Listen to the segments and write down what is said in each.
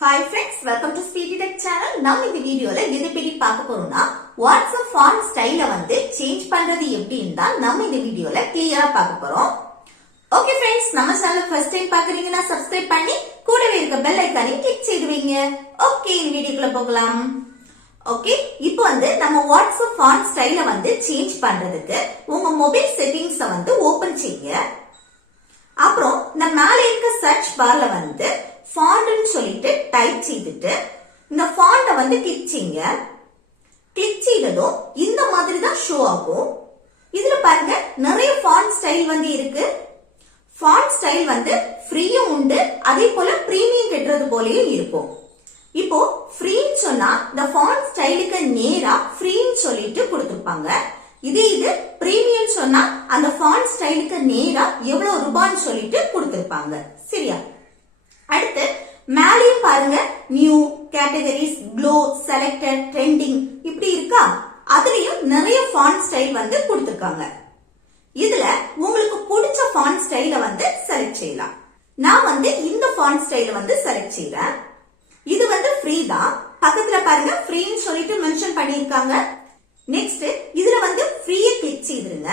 Hi friends, welcome to Speedy Tech channel. நம்ம இந்த வீடியோல எதை பத்தி பார்க்க போறோம்னா WhatsApp font ஸ்டைல வந்து சேஞ்ச் பண்றது எப்படின்னு தான் நம்ம இந்த வீடியோல கிளியரா பார்க்க போறோம். ஓகே फ्रेंड्स, நம்ம சேனலை ஃபர்ஸ்ட் டைம் பார்க்கறீங்கன்னா சப்ஸ்கிரைப் பண்ணி கூடவே இருக்க பெல் ஐகானை கிளிக் செய்துவீங்க. ஓகே, இந்த வீடியோக்குள்ள போகலாம். ஓகே, இப்போ வந்து நம்ம WhatsApp font ஸ்டைல வந்து சேஞ்ச் பண்றதுக்கு உங்க மொபைல் செட்டிங்ஸ் வந்து ஓபன் செய்யுங்க. அப்புறம் இந்த மேல இருக்க சர்ச் பார்ல வந்து ஃபாண்ட்னு சொல்லிட்டு டைப் செய்துட்டு இந்த ஃபாண்ட வந்து கிளிக் செய்யுங்க. கிளிக் செய்ததும் இந்த மாதிரி தான் ஷோ ஆகும். இதுல பாருங்க நிறைய ஃபாண்ட் ஸ்டைல் வந்து இருக்கு. ஃபாண்ட் ஸ்டைல் வந்து ஃப்ரீயும் உண்டு, அதே போல பிரீமியம் கட்டுறது போலயும் இருக்கும். இப்போ ஃப்ரீன்னு சொன்னா இந்த ஃபாண்ட் ஸ்டைலுக்கு நேரா ஃப்ரீன்னு சொல்லிட்டு கொடுத்திருப்பாங்க. இது பிரீமியம் சொன்னா அந்த ஃபாண்ட் ஸ்டைலுக்கு நேரா எவ்வளவு ரூபான்னு சொல்லிட்டு கொடுத்திருப்பாங்க. சரியா? அடுத்து மேலேயும் பாருங்க new, categories, glow, selected, trending இப்படி இருக்கா. அதுலயும் நிறைய ஃபாண்ட் ஸ்டைல் வந்து கொடுத்திருக்காங்க. இதுல உங்களுக்கு பிடிச்ச ஃபாண்ட் ஸ்டைல வந்து செலக்ட் செய்யலாம். நான் வந்து இந்த ஃபாண்ட் ஸ்டைல வந்து செலக்ட் செய்றேன். இது வந்து ஃப்ரீ தான். பக்கத்துல பாருங்க ஃப்ரீன்னு சொல்லிட்டு மென்ஷன் பண்ணிருக்காங்க. நெக்ஸ்ட் இதுல வந்து ஃப்ரீயை கிளிக் செய்திருங்க.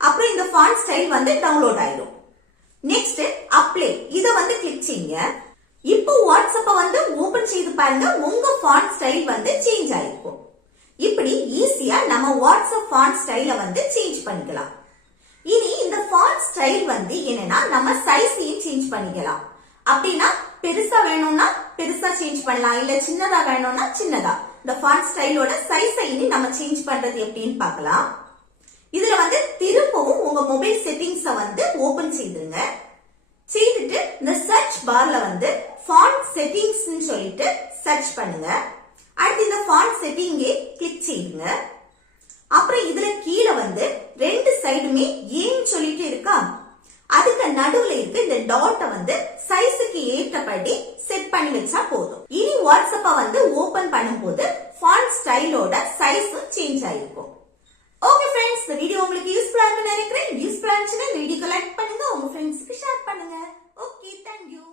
அப்புறம் இந்த ஃபாண்ட் ஸ்டைல் வந்து டவுன்லோட் ஆயிடும். நெக்ஸ்ட் அப்ளை இத வந்து கிளிக் செய்யுங்க. இப்போ வாட்ஸ்அப்ப வந்து ஓபன் செய்து பாருங்க, உங்க ஃபாண்ட் ஸ்டைல் வந்து சேஞ்ச் ஆயிருக்கும். இப்படி ஈஸியா நம்ம வாட்ஸ்அப் ஃபாண்ட் ஸ்டைல வந்து சேஞ்ச் பண்ணிக்கலாம். இனி இந்த ஃபாண்ட் ஸ்டைல் வந்து என்னன்னா நம்ம சைஸையும் சேஞ்ச் பண்ணிக்கலாம். அப்படின்னா பெருசா வேணும்னா பெருசா சேஞ்ச் பண்ணலாம், இல்ல சின்னதா வேணும்னா சின்னதா. இந்த ஃபாண்ட் ஸ்டைலோட சைஸை இனி நம்ம சேஞ்ச் பண்றது எப்படின்னு பார்க்கலாம். இதுல வந்து திரும்பவும் உங்க மொபைல் செட்டிங்ஸ வந்து ஓபன் செய்துருங்க. செய்துட்டு இந்த சர்ச் பார்ல வந்து ஃபாண்ட் செட்டிங்ஸ் சொல்லிட்டு சர்ச் பண்ணுங்க. அடுத்து இந்த ஃபாண்ட் செட்டிங்கே கிளிக் செய்யுங்க. அப்புறம் இதுல கீழே வந்து ரெண்டு சைடுமே ஏன்னு சொல்லிட்டு இருக்கா, அதுக்கு நடுவுல இருக்கு இந்த டாட்டை வந்து சைஸுக்கு ஏற்றபடி செட் பண்ணி வச்சா போதும். இனி வாட்ஸ்அப்ப வந்து ஓபன் பண்ணும்போது ஃபாண்ட் ஸ்டைலோட சைஸும் சேஞ்ச் ஆயிருக்கும். ஓகே ஃப்ரெண்ட்ஸ், இந்த வீடியோ உங்களுக்கு யூஸ்ஃபுல்லா இருக்குன்னு நினைக்கிறேன். யூஸ்ஃபுல்லா இருந்துச்சுன்னா இந்த வீடியோக்கு லைக் பண்ணுங்க, உங்க ஃப்ரெண்ட்ஸ்க்கு ஷேர் பண்ணுங்க. Okay, thank you.